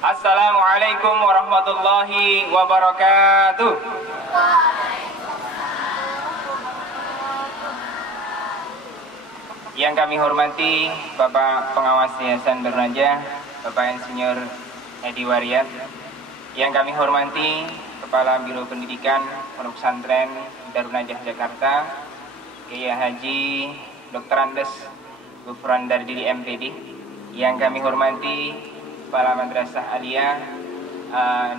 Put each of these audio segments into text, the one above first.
Assalamualaikum warahmatullahi wabarakatuh. Yang kami hormati Bapak Pengawas Yayasan Darun Najah, Bapak Insinyur Edi Waryat. Yang kami hormati Kepala Biro Pendidikan Pondok Pesantren Darun Najah Jakarta, Kiai Haji Dr. Andes Gufron Dardiri MPD. Yang kami hormati Kepala Madrasah Aliyah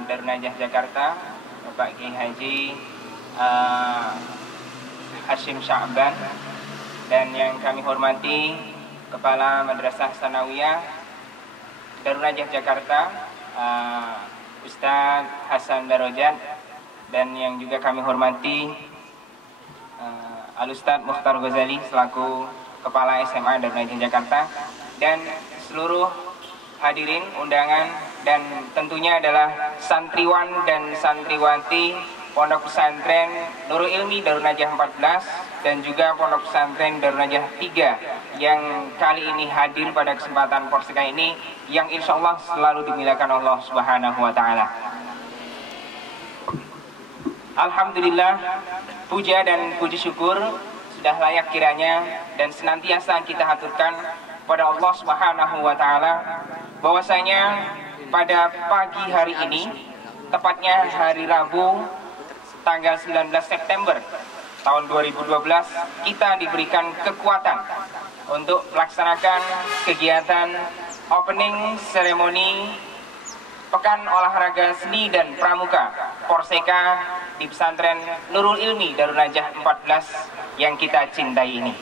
Darun Najah Jakarta, Bapak Kiai Haji Hashim Sya'ban. Dan yang kami hormati Kepala Madrasah Sanawiyah Darun Najah Jakarta, Ustaz Hasan Darajat. Dan yang juga kami hormati Al-Ustaz Mukhtar Ghazali selaku Kepala SMA Darun Najah Jakarta, dan seluruh hadirin undangan, dan tentunya adalah santriwan dan santriwati Pondok Pesantren Nurul Ilmi Darun Najah 14 dan juga Pondok Pesantren Darun Najah 3 yang kali ini hadir pada kesempatan Porseka ini, yang insya Allah selalu dimuliakan Allah Subhanahu wa Ta'ala. Alhamdulillah, puja dan puji syukur sudah layak kiranya dan senantiasa kita haturkan pada Allah Subhanahu wa Ta'ala, bahwasanya pada pagi hari ini, tepatnya hari Rabu tanggal 19 September tahun 2012, kita diberikan kekuatan untuk melaksanakan kegiatan opening ceremony Pekan Olahraga Seni dan Pramuka Porseka di Pesantren Nurul Ilmi Darun Najah 14 yang kita cintai ini.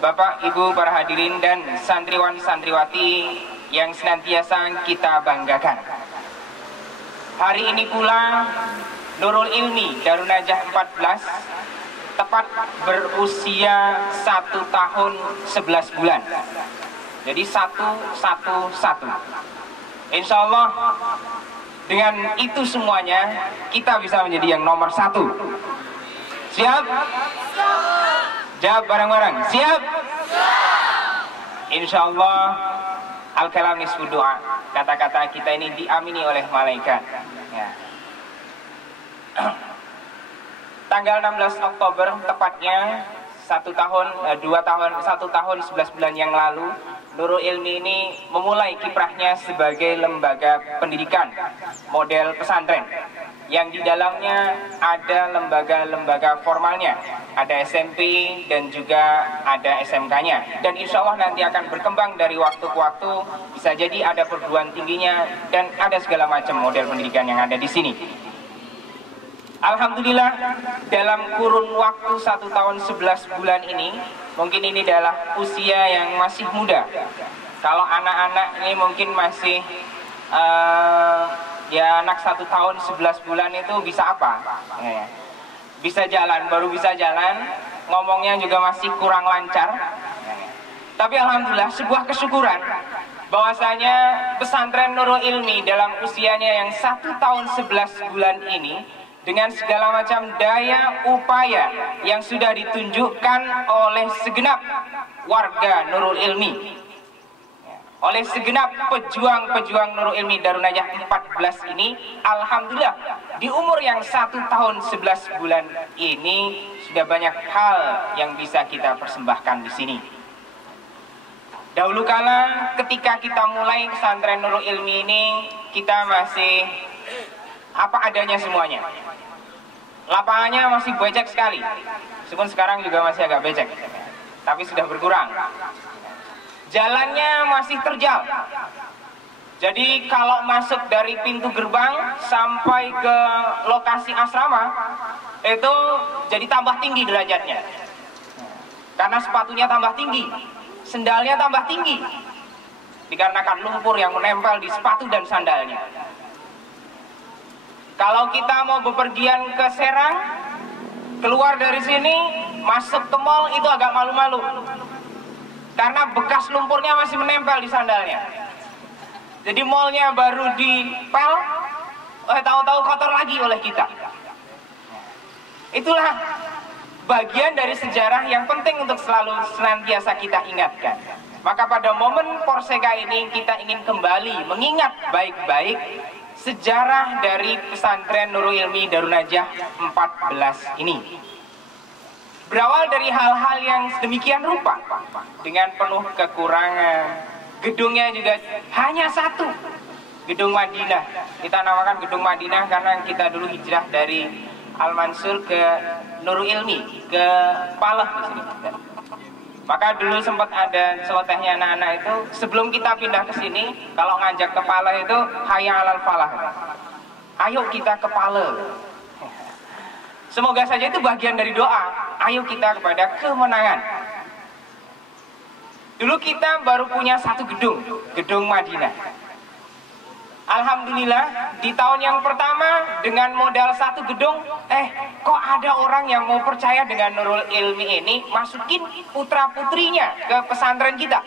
Bapak, Ibu, para hadirin dan santriwan-santriwati yang senantiasa kita banggakan. Hari ini pula Nurul Ilmi Darun Najah 14 tepat berusia 1 tahun 11 bulan. Jadi 111. Insya Allah dengan itu semuanya kita bisa menjadi yang nomor 1. Siap? Jawab bareng-bareng. Siap? Insya Allah al-kalam nisfu doa. Kata-kata kita ini diamini oleh malaikat. Ya. Tanggal 16 Oktober tepatnya 1 tahun 11 bulan yang lalu, Nurul Ilmi ini memulai kiprahnya sebagai lembaga pendidikan model pesantren, yang di dalamnya ada lembaga-lembaga formalnya, ada SMP dan juga ada SMK-nya, dan insya Allah nanti akan berkembang dari waktu ke waktu, bisa jadi ada perguruan tingginya dan ada segala macam model pendidikan yang ada di sini. Alhamdulillah, dalam kurun waktu 1 tahun 11 bulan ini, mungkin ini adalah usia yang masih muda. Kalau anak-anak ini mungkin masih ya anak 1 tahun 11 bulan itu bisa apa? Ya, bisa jalan, baru bisa jalan, ngomongnya juga masih kurang lancar. Tapi alhamdulillah, sebuah kesyukuran bahwasanya pesantren Nurul Ilmi dalam usianya yang 1 tahun 11 bulan ini, dengan segala macam daya upaya yang sudah ditunjukkan oleh segenap warga Nurul Ilmi, oleh segenap pejuang-pejuang Nurul Ilmi Darun Najah 14 ini, alhamdulillah di umur yang 1 tahun 11 bulan ini sudah banyak hal yang bisa kita persembahkan di sini. Dahulu kala ketika kita mulai pesantren Nurul Ilmi ini, kita masih apa adanya semuanya. Lapangannya masih becek sekali, meskipun sekarang juga masih agak becek, tapi sudah berkurang. Jalannya masih terjal, jadi kalau masuk dari pintu gerbang sampai ke lokasi asrama itu jadi tambah tinggi derajatnya, karena sepatunya tambah tinggi, sendalnya tambah tinggi, dikarenakan lumpur yang menempel di sepatu dan sandalnya. Kalau kita mau bepergian ke Serang, keluar dari sini, masuk ke mall itu agak malu-malu, karena bekas lumpurnya masih menempel di sandalnya. Jadi mallnya baru dipel, tahu-tahu kotor lagi oleh kita. Itulah bagian dari sejarah yang penting untuk selalu senantiasa kita ingatkan, Maka pada momen Porseka ini kita ingin kembali mengingat baik-baik sejarah dari pesantren Nurul Ilmi Darun Najah 14 ini. Berawal dari hal-hal yang sedemikian rupa, dengan penuh kekurangan. Gedungnya juga hanya satu, Gedung Madinah. Kita namakan Gedung Madinah karena kita dulu hijrah dari Al-Mansur ke Nurul Ilmi, ke Palah di sini. Maka dulu sempat ada celotehnya anak-anak itu, sebelum kita pindah ke sini, kalau ngajak ke Palah itu hayya alal falah. Ayo kita ke Palah. Semoga saja itu bagian dari doa. Ayo kita kepada kemenangan. Dulu kita baru punya satu gedung, Gedung Madinah. Alhamdulillah di tahun yang pertama dengan modal satu gedung, kok ada orang yang mau percaya dengan Nurul Ilmi ini, masukin putra putrinya ke pesantren kita.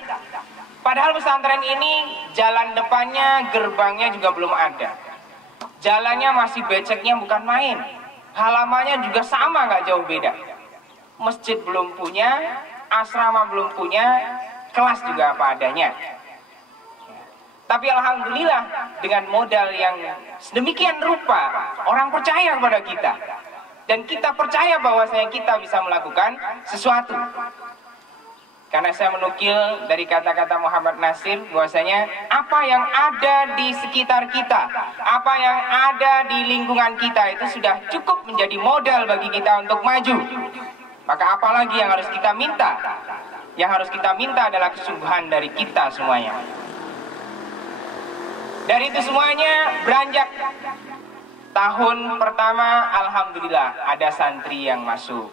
Padahal pesantren ini jalan depannya, gerbangnya juga belum ada. Jalannya masih beceknya bukan main. Halamannya juga sama, nggak jauh beda. Masjid belum punya, asrama belum punya, kelas juga apa adanya. Tapi alhamdulillah dengan modal yang sedemikian rupa, orang percaya kepada kita. Dan kita percaya bahwasanya kita bisa melakukan sesuatu. Karena saya menukil dari kata-kata Muhammad Nasir bahwasanya apa yang ada di sekitar kita, apa yang ada di lingkungan kita itu sudah cukup menjadi modal bagi kita untuk maju. Maka apalagi yang harus kita minta? Yang harus kita minta adalah kesungguhan dari kita semuanya. Dari itu semuanya beranjak tahun pertama, alhamdulillah ada santri yang masuk.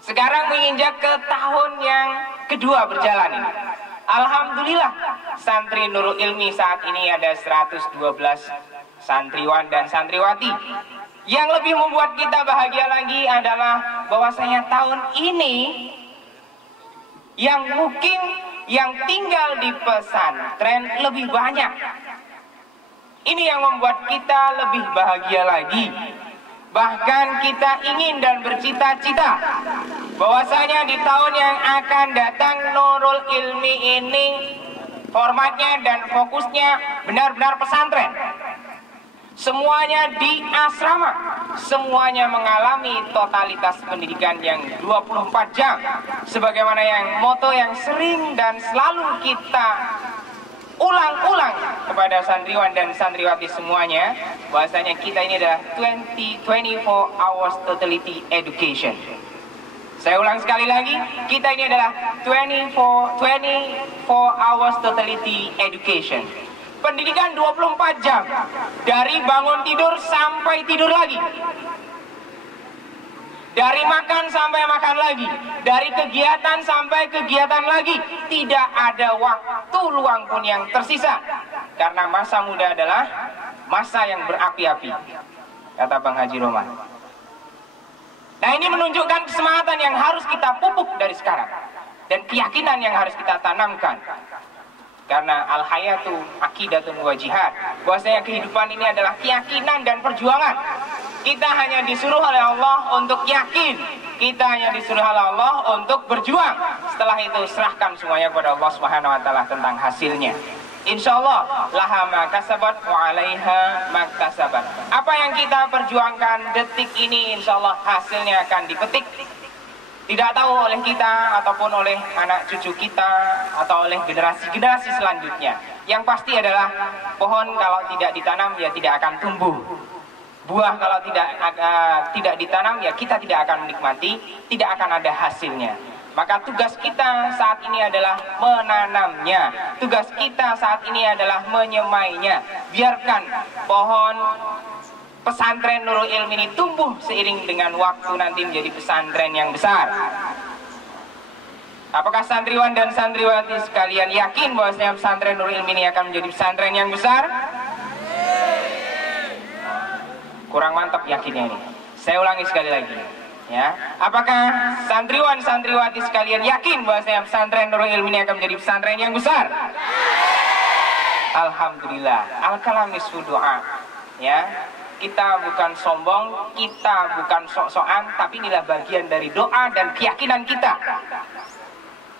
Sekarang menginjak ke tahun yang kedua berjalan ini. Alhamdulillah santri Nurul Ilmi saat ini ada 112 santriwan dan santriwati. Yang lebih membuat kita bahagia lagi adalah bahwasanya tahun ini yang mungkin yang tinggal di pesantren lebih banyak. Ini yang membuat kita lebih bahagia lagi. Bahkan kita ingin dan bercita-cita bahwasanya di tahun yang akan datang Nurul Ilmi ini formatnya dan fokusnya benar-benar pesantren. Semuanya di asrama, semuanya mengalami totalitas pendidikan yang 24 jam. Sebagaimana yang moto yang sering dan selalu kita ulang-ulang kepada santriwan dan santriwati semuanya, bahwasanya kita ini adalah 24 hours totality education. Saya ulang sekali lagi, kita ini adalah 24 hours totality education. Pendidikan 24 jam, dari bangun tidur sampai tidur lagi, dari makan sampai makan lagi, dari kegiatan sampai kegiatan lagi. Tidak ada waktu luang pun yang tersisa. Karena masa muda adalah masa yang berapi-api, kata Bang Haji Roman. Nah, ini menunjukkan kesemangatan yang harus kita pupuk dari sekarang, dan keyakinan yang harus kita tanamkan. Karena al-hayatu aqidatun wa jihad, bahwasanya kehidupan ini adalah keyakinan dan perjuangan. Kita hanya disuruh oleh Allah untuk yakin, kita hanya disuruh oleh Allah untuk berjuang. Setelah itu serahkan semuanya kepada Allah Subhanahu wa taala tentang hasilnya. Insyaallah laha ma kasabat wa 'alaiha ma kasabat. Apa yang kita perjuangkan detik ini insyaallah hasilnya akan dipetik. Tidak tahu oleh kita ataupun oleh anak cucu kita atau oleh generasi-generasi selanjutnya. Yang pasti adalah pohon kalau tidak ditanam ya tidak akan tumbuh. Buah kalau tidak ditanam ya kita tidak akan menikmati, tidak akan ada hasilnya. Maka tugas kita saat ini adalah menanamnya. Tugas kita saat ini adalah menyemainya. Biarkan pohon pesantren Nurul Ilmi ini tumbuh seiring dengan waktu nanti menjadi pesantren yang besar. Apakah santriwan dan santriwati sekalian yakin bahwasanya pesantren Nurul Ilmi ini akan menjadi pesantren yang besar? Kurang mantap yakinnya ini. Saya ulangi sekali lagi. Ya, apakah santriwan santriwati sekalian yakin bahwasanya pesantren Nurul Ilmi ini akan menjadi pesantren yang besar? Alhamdulillah. Al-kalam nisfu doa. Ya, kita bukan sombong, kita bukan sok-sokan, tapi inilah bagian dari doa dan keyakinan kita.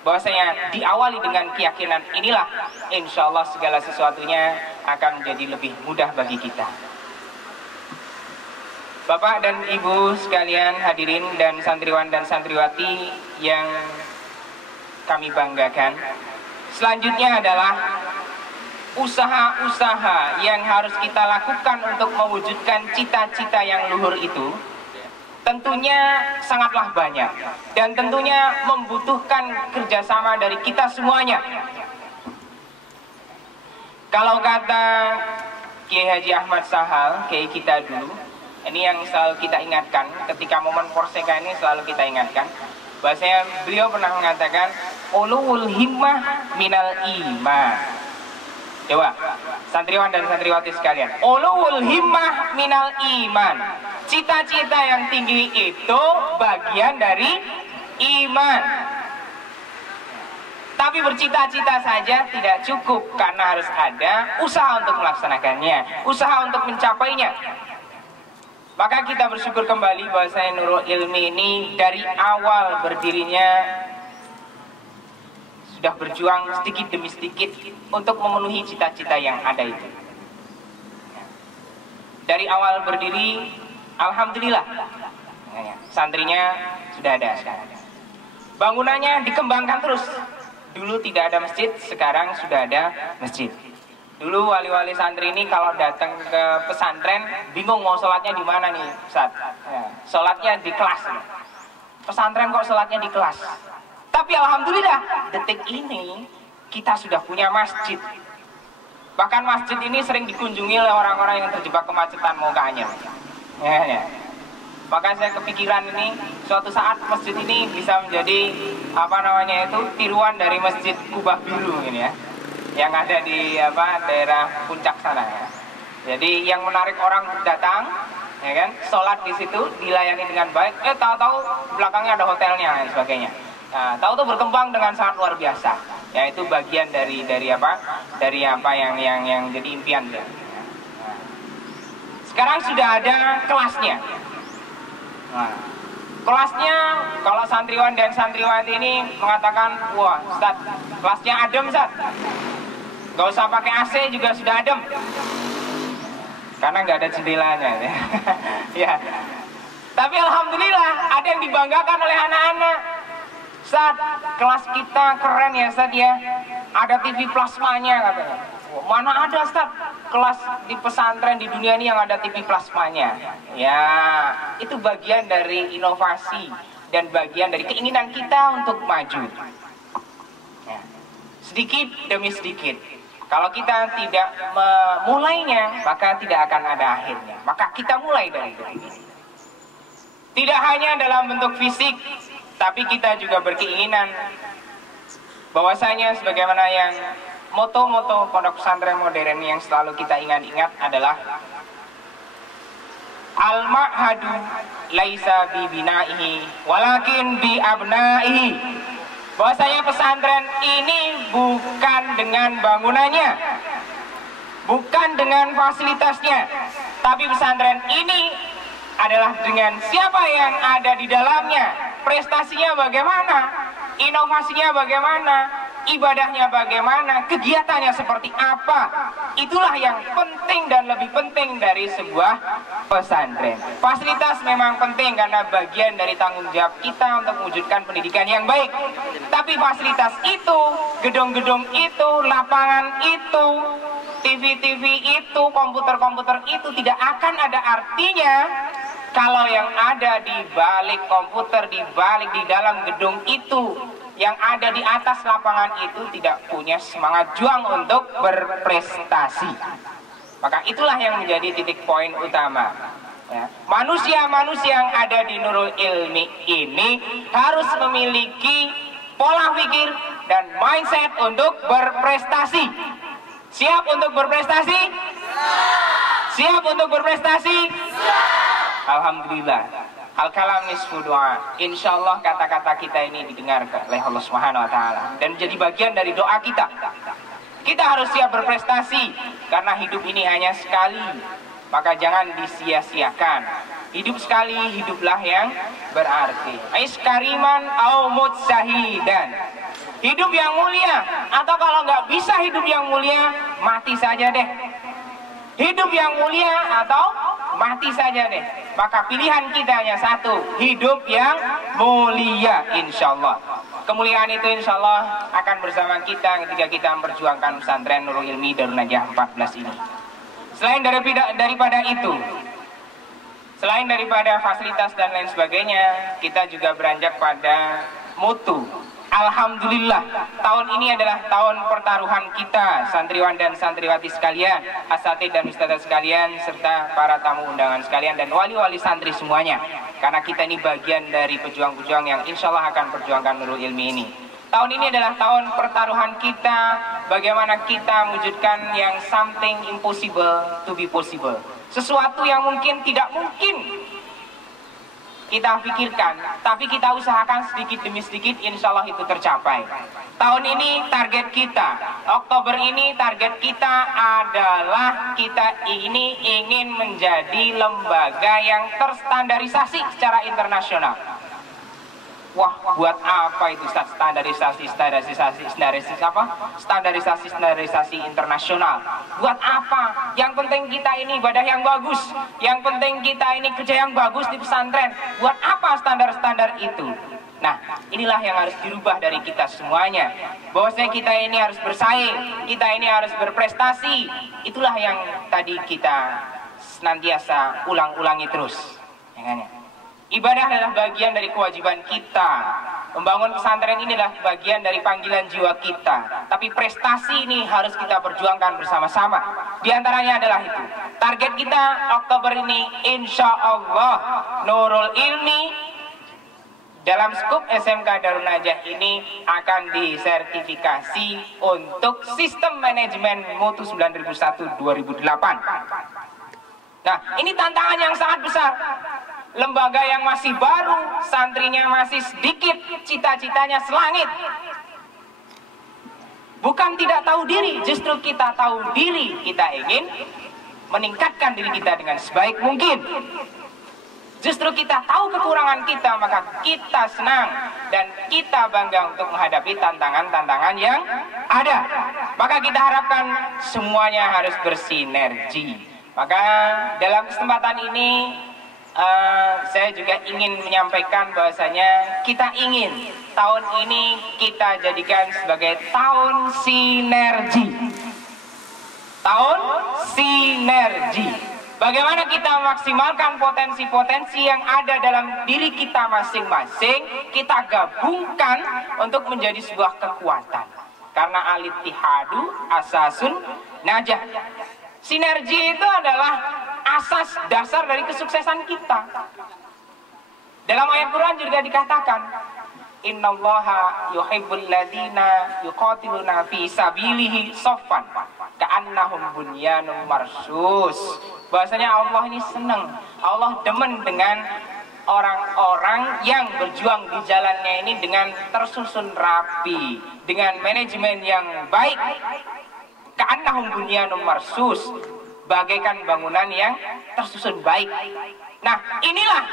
bahwasanya diawali dengan keyakinan inilah, insya Allah segala sesuatunya akan menjadi lebih mudah bagi kita. Bapak dan Ibu sekalian hadirin dan santriwan dan santriwati yang kami banggakan, selanjutnya adalah usaha-usaha yang harus kita lakukan untuk mewujudkan cita-cita yang luhur itu tentunya sangatlah banyak dan tentunya membutuhkan kerjasama dari kita semuanya. Kalau kata Kiai Haji Ahmad Sahal, Kiai kita dulu, ini yang selalu kita ingatkan ketika momen Porseka ini, selalu kita ingatkan bahwasanya beliau pernah mengatakan ulul himmah minal iman. Coba santriwan dan santriwati sekalian, ulul himmah minal iman. Cita-cita yang tinggi itu bagian dari iman. Tapi bercita-cita saja tidak cukup, karena harus ada usaha untuk melaksanakannya, usaha untuk mencapainya. Maka kita bersyukur kembali bahwasanya Nurul Ilmi ini dari awal berdirinya sudah berjuang sedikit demi sedikit untuk memenuhi cita-cita yang ada itu. Dari awal berdiri, alhamdulillah, santrinya sudah ada sekarang. Bangunannya dikembangkan terus. Dulu tidak ada masjid, sekarang sudah ada masjid. Dulu wali-wali santri ini kalau datang ke pesantren bingung mau sholatnya di mana nih, Ustaz. Ya, sholatnya di kelas. Pesantren kok sholatnya di kelas. Tapi alhamdulillah detik ini kita sudah punya masjid. Bahkan masjid ini sering dikunjungi oleh orang-orang yang terjebak kemacetan mau ke Anyer. Ya. Maka saya kepikiran ini suatu saat masjid ini bisa menjadi tiruan dari Masjid Kubah Biru ini ya, yang ada di daerah puncak sana ya. Jadi yang menarik orang datang, ya kan, sholat di situ dilayani dengan baik. Tahu-tahu belakangnya ada hotelnya dan sebagainya. Nah, tahu-tahu berkembang dengan sangat luar biasa. Ya, itu bagian dari apa yang jadi impian ya. Nah, sekarang sudah ada kelasnya. Nah, kelasnya kalau santriwan dan santriwati ini mengatakan, wah, Ustaz, kelasnya adem, Ustaz. Gak usah pakai AC juga sudah adem, karena nggak ada jendelanya ya. Ya. Tapi alhamdulillah ada yang dibanggakan oleh anak-anak. Ustaz, kelas kita keren ya Ustaz ya, ada TV plasmanya katanya. Mana ada Ustaz kelas di pesantren di dunia ini yang ada TV plasmanya. Ya, itu bagian dari inovasi dan bagian dari keinginan kita untuk maju ya. Sedikit demi sedikit. Kalau kita tidak memulainya, maka tidak akan ada akhirnya. Maka kita mulai dari ini. Tidak hanya dalam bentuk fisik, tapi kita juga berkeinginan bahwasanya sebagaimana yang moto-moto pondok pesantren modern yang selalu kita ingat-ingat adalah al-ma'hadu laisa bi binaihi walakin bi abnaihi. Bahwasanya pesantren ini bukan dengan bangunannya, bukan dengan fasilitasnya, tapi pesantren ini adalah dengan siapa yang ada di dalamnya, prestasinya bagaimana, inovasinya bagaimana, ibadahnya bagaimana, kegiatannya seperti apa. Itulah yang penting dan lebih penting dari sebuah pesantren. Fasilitas memang penting karena bagian dari tanggung jawab kita untuk mewujudkan pendidikan yang baik. Tapi fasilitas itu, gedung-gedung itu, lapangan itu, TV-TV itu, komputer-komputer itu tidak akan ada artinya kalau yang ada di balik komputer, di balik di dalam gedung itu, yang ada di atas lapangan itu tidak punya semangat juang untuk berprestasi. Maka itulah yang menjadi titik poin utama ya. Manusia-manusia yang ada di Nurul Ilmi ini harus memiliki pola pikir dan mindset untuk berprestasi. Siap untuk berprestasi? Siap untuk berprestasi? Alhamdulillah. Al-kalam nisfu doa. Insyaallah kata-kata kita ini didengar oleh Allah Subhanahu wa taala dan menjadi bagian dari doa kita. Kita harus siap berprestasi karena hidup ini hanya sekali. Maka jangan disia-siakan. Hidup sekali, hiduplah yang berarti. Ais kariman au mut syahidan. hidup yang mulia, atau kalau nggak bisa hidup yang mulia, mati saja deh. Hidup yang mulia atau mati saja deh. Maka pilihan kita hanya satu, hidup yang mulia, insya Allah. Kemuliaan itu insya Allah akan bersama kita ketika kita memperjuangkan pesantren Nurul Ilmi Darun Najah 14 ini. Selain daripada itu, selain daripada fasilitas dan lain sebagainya, kita juga beranjak pada mutu. Alhamdulillah, tahun ini adalah tahun pertaruhan kita, santriwan dan santriwati sekalian, asatidz dan ustadzah sekalian, serta para tamu undangan sekalian dan wali-wali santri semuanya. Karena kita ini bagian dari pejuang-pejuang yang insya Allah akan perjuangkan Nurul Ilmi ini. Tahun ini adalah tahun pertaruhan kita, bagaimana kita mewujudkan yang something impossible to be possible. Sesuatu yang mungkin tidak mungkin kita pikirkan, tapi kita usahakan sedikit demi sedikit, insya Allah itu tercapai. Tahun ini target kita, Oktober ini target kita adalah kita ini ingin menjadi lembaga yang terstandarisasi secara internasional. Wah, buat apa itu standarisasi internasional? Buat apa? Yang penting kita ini ibadah yang bagus, yang penting kita ini kerja yang bagus di pesantren. Buat apa standar-standar itu? Nah, inilah yang harus dirubah dari kita semuanya. Bahwasanya kita ini harus bersaing, kita ini harus berprestasi. Itulah yang tadi kita senantiasa ulang-ulangi terus. Ibadah adalah bagian dari kewajiban kita. Membangun pesantren ini adalah bagian dari panggilan jiwa kita. Tapi prestasi ini harus kita perjuangkan bersama-sama. Di antaranya adalah itu. Target kita Oktober ini, insya Allah Nurul Ilmi dalam skup SMK Darun Najah ini akan disertifikasi untuk sistem manajemen mutu 9001-2008. Nah, ini tantangan yang sangat besar. Lembaga yang masih baru, santrinya masih sedikit, cita-citanya selangit. Bukan tidak tahu diri, justru kita tahu diri. Kita ingin meningkatkan diri kita dengan sebaik mungkin. Justru kita tahu kekurangan kita, maka kita senang dan kita bangga untuk menghadapi tantangan-tantangan yang ada. Maka kita harapkan semuanya harus bersinergi. Maka dalam kesempatan ini saya juga ingin menyampaikan bahwasanya kita ingin tahun ini kita jadikan sebagai tahun sinergi. Tahun sinergi. Bagaimana kita maksimalkan potensi-potensi yang ada dalam diri kita masing-masing, kita gabungkan untuk menjadi sebuah kekuatan. Karena al-ittihadu asasun najah. Sinergi itu adalah asas dasar dari kesuksesan kita. Dalam ayat Quran juga dikatakan, innallaha yuhibbul ladzina yuqatiluna fi sabilihi shaffan ka'annahum bunyanun marsus. Bahwasanya Allah ini senang, Allah demen dengan orang-orang yang berjuang di jalannya ini dengan tersusun rapi, dengan manajemen yang baik. Ka'annahum bunyanun marsus, bagaikan bangunan yang tersusun baik. Nah, inilah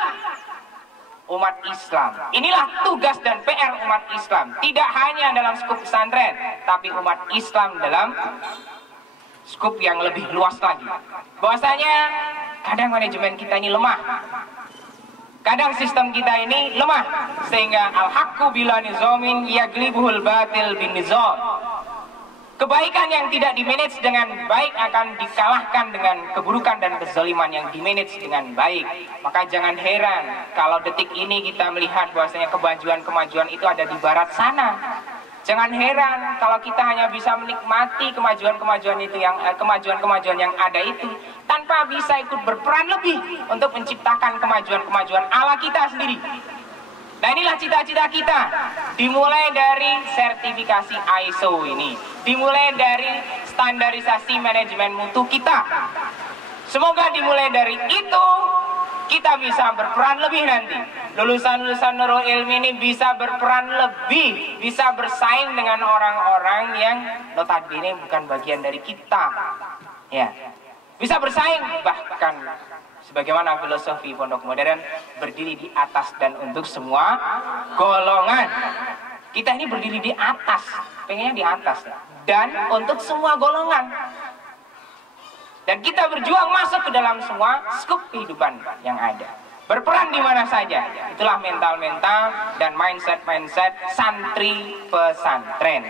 umat Islam. Inilah tugas dan PR umat Islam. Tidak hanya dalam skup pesantren, tapi umat Islam dalam skup yang lebih luas lagi. Bahwasanya kadang manajemen kita ini lemah. Kadang sistem kita ini lemah, sehingga al-haqqu bila nizamin yaglibuhul batil bin nizam. Kebaikan yang tidak dimanage dengan baik akan dikalahkan dengan keburukan dan kezaliman yang dimanage dengan baik. Maka jangan heran kalau detik ini kita melihat bahwasanya kemajuan-kemajuan itu ada di barat sana. Jangan heran kalau kita hanya bisa menikmati kemajuan-kemajuan itu kemajuan-kemajuan yang ada itu tanpa bisa ikut berperan lebih untuk menciptakan kemajuan-kemajuan ala kita sendiri. Nah, inilah cita-cita kita. Dimulai dari sertifikasi ISO ini, dimulai dari standarisasi manajemen mutu kita. Semoga dimulai dari itu kita bisa berperan lebih nanti. Lulusan-lulusan Nurul Ilmi ini bisa berperan lebih, bisa bersaing dengan orang-orang yang notabene bukan bagian dari kita. Ya. Bisa bersaing, bahkan sebagaimana filosofi pondok modern berdiri di atas dan untuk semua golongan. Kita ini berdiri di atas, pengennya di atas, dan untuk semua golongan. Dan kita berjuang masuk ke dalam semua skup kehidupan yang ada. Berperan di mana saja. Itulah mental-mental dan mindset-mindset santri pesantren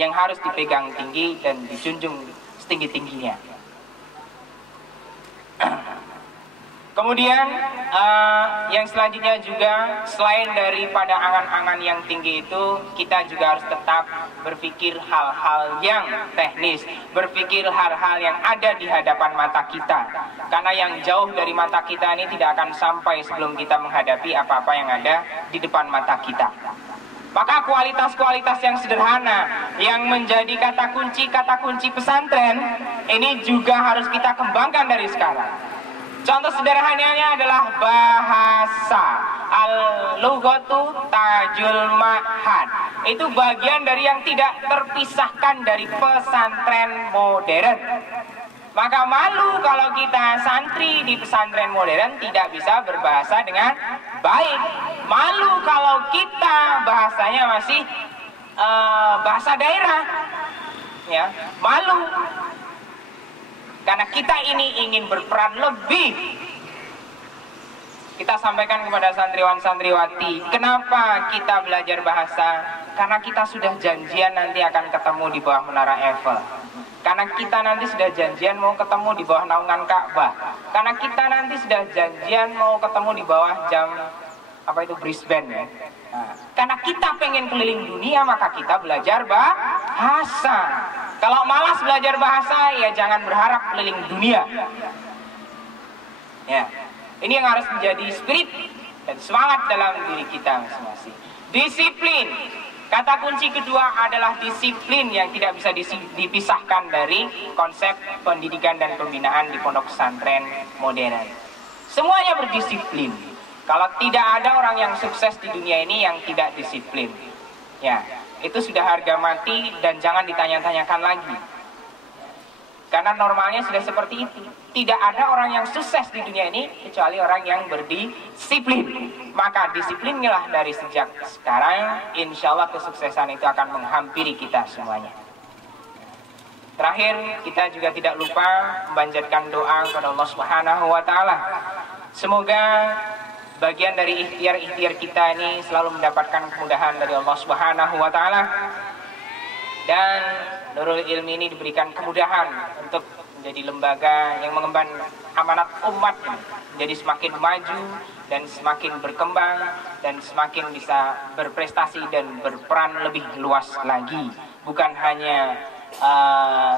yang harus dipegang tinggi dan dijunjung setinggi-tingginya. Kemudian yang selanjutnya juga, selain daripada angan-angan yang tinggi itu, kita juga harus tetap berpikir hal-hal yang teknis, berpikir hal-hal yang ada di hadapan mata kita. Karena yang jauh dari mata kita ini tidak akan sampai sebelum kita menghadapi apa-apa yang ada di depan mata kita. Maka kualitas-kualitas yang sederhana yang menjadi kata kunci pesantren ini juga harus kita kembangkan dari sekarang. Contoh sederhananya adalah bahasa. Al-lughatu tajul ma'had. Itu bagian dari yang tidak terpisahkan dari pesantren modern. Maka malu kalau kita santri di pesantren modern tidak bisa berbahasa dengan baik. Malu kalau kita bahasanya masih bahasa daerah. Ya, malu. Karena kita ini ingin berperan lebih. Kita sampaikan kepada santriwan-santriwati, kenapa kita belajar bahasa? Karena kita sudah janjian nanti akan ketemu di bawah Menara Eiffel. Karena kita nanti sudah janjian mau ketemu di bawah naungan Ka'bah. Karena kita nanti sudah janjian mau ketemu di bawah jam Brisbane ya. Nah, karena kita pengen keliling dunia, maka kita belajar bahasa. Kalau malas belajar bahasa, ya jangan berharap keliling dunia. Ya, ini yang harus menjadi spirit dan semangat dalam diri kita masing-masing. Disiplin. Kata kunci kedua adalah disiplin yang tidak bisa dipisahkan dari konsep pendidikan dan pembinaan di pondok pesantren modern. Semuanya berdisiplin. Kalau tidak ada orang yang sukses di dunia ini yang tidak disiplin, ya itu sudah harga mati dan jangan ditanya-tanyakan lagi. Karena normalnya sudah seperti itu. Tidak ada orang yang sukses di dunia ini kecuali orang yang berdisiplin. Maka disiplinilah dari sejak sekarang. Insya Allah kesuksesan itu akan menghampiri kita semuanya. Terakhir, kita juga tidak lupa memanjatkan doa kepada Allah Subhanahu wa Ta'ala. Semoga bagian dari ikhtiar-ikhtiar kita ini selalu mendapatkan kemudahan dari Allah Subhanahu wa Ta'ala, dan Nurul Ilmi ini diberikan kemudahan untuk menjadi lembaga yang mengemban amanat umat menjadi semakin maju dan semakin berkembang dan semakin bisa berprestasi dan berperan lebih luas lagi. Bukan hanya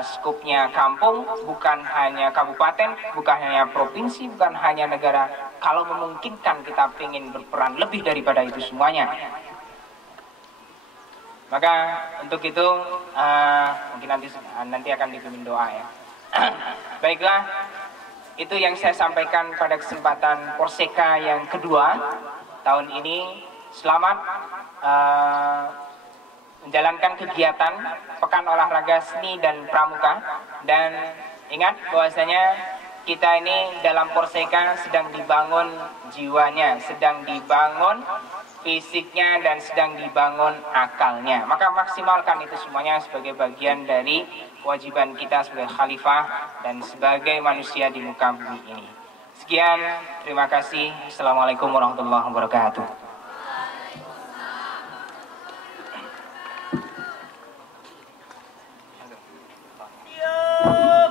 skupnya kampung, bukan hanya kabupaten, bukan hanya provinsi, bukan hanya negara. Kalau memungkinkan kita ingin berperan lebih daripada itu semuanya. Maka untuk itu mungkin nanti akan dipimpin doa ya. Baiklah, itu yang saya sampaikan pada kesempatan Porseka yang kedua tahun ini. Selamat menjalankan kegiatan Pekan Olahraga Seni dan Pramuka, dan ingat bahwasanya kita ini dalam Porseka sedang dibangun jiwanya, sedang dibangun fisiknya, dan sedang dibangun akalnya. Maka maksimalkan itu semuanya sebagai bagian dari kewajiban kita sebagai khalifah dan sebagai manusia di muka bumi ini. Sekian, terima kasih. Assalamualaikum warahmatullahi wabarakatuh. Yeah.